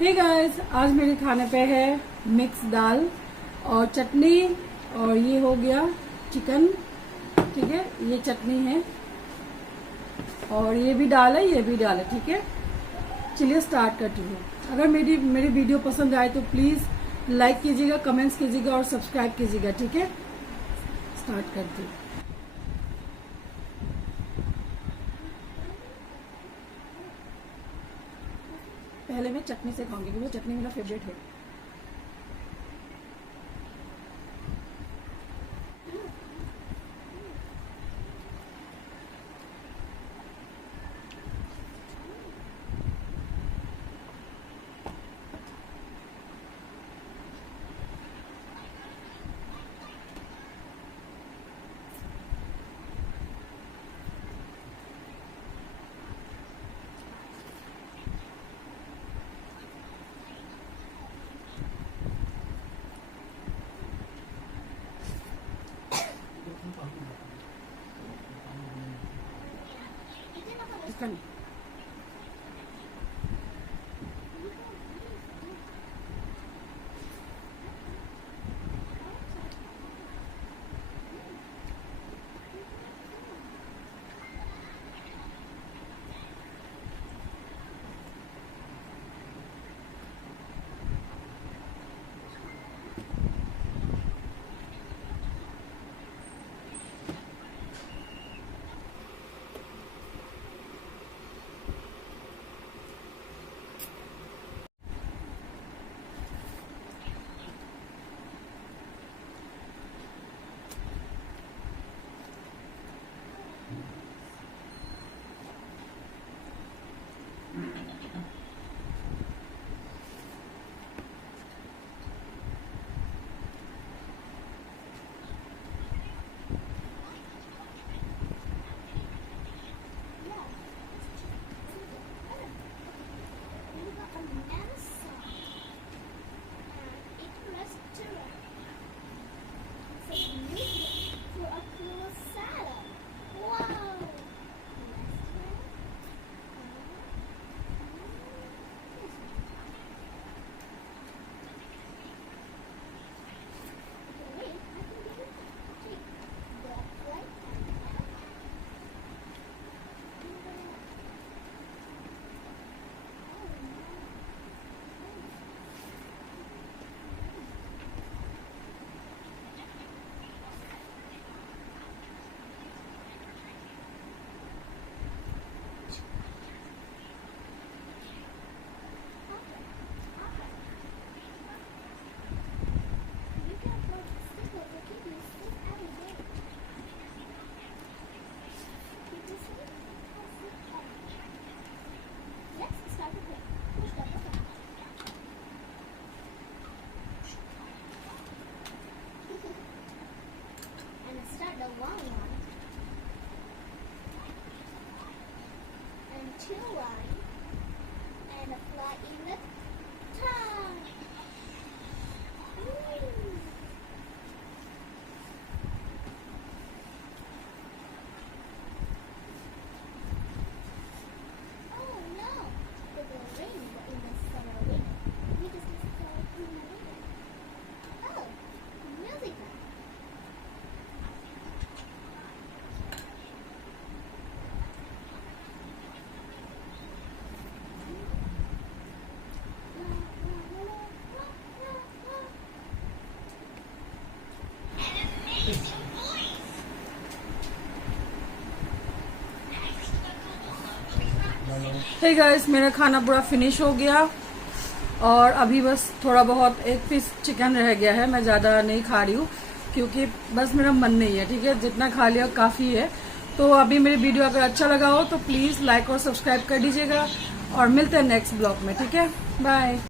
Hey guys, आज मेरे खाने पे है मिक्स दाल और चटनी और ये हो गया चिकन। ठीक है, ये चटनी है और ये भी दाल है, ये भी दाल है। ठीक है, चलिए स्टार्ट करती हूँ। अगर मेरी वीडियो पसंद आए तो प्लीज लाइक कीजिएगा, कमेंट्स कीजिएगा और सब्सक्राइब कीजिएगा। ठीक है, स्टार्ट करती हूँ। पहले मैं चटनी से खाऊंगी क्योंकि चटनी मेरा फेवरेट है। Chicken two line and a fly in the tongue. Oh no, there's a rainbow in the summer wind. We just need to go in the window. Oh, music. Hey guys, मेरा खाना पूरा फिनिश हो गया और अभी बस थोड़ा बहुत एक पीस चिकन रह गया है। मैं ज्यादा नहीं खा रही हूँ क्योंकि बस मेरा मन नहीं है। ठीक है, जितना खा लिया काफी है। तो अभी मेरी वीडियो अगर अच्छा लगा हो तो प्लीज लाइक और सब्सक्राइब कर दीजिएगा और मिलते हैं नेक्स्ट ब्लॉग में। ठीक है, बाय।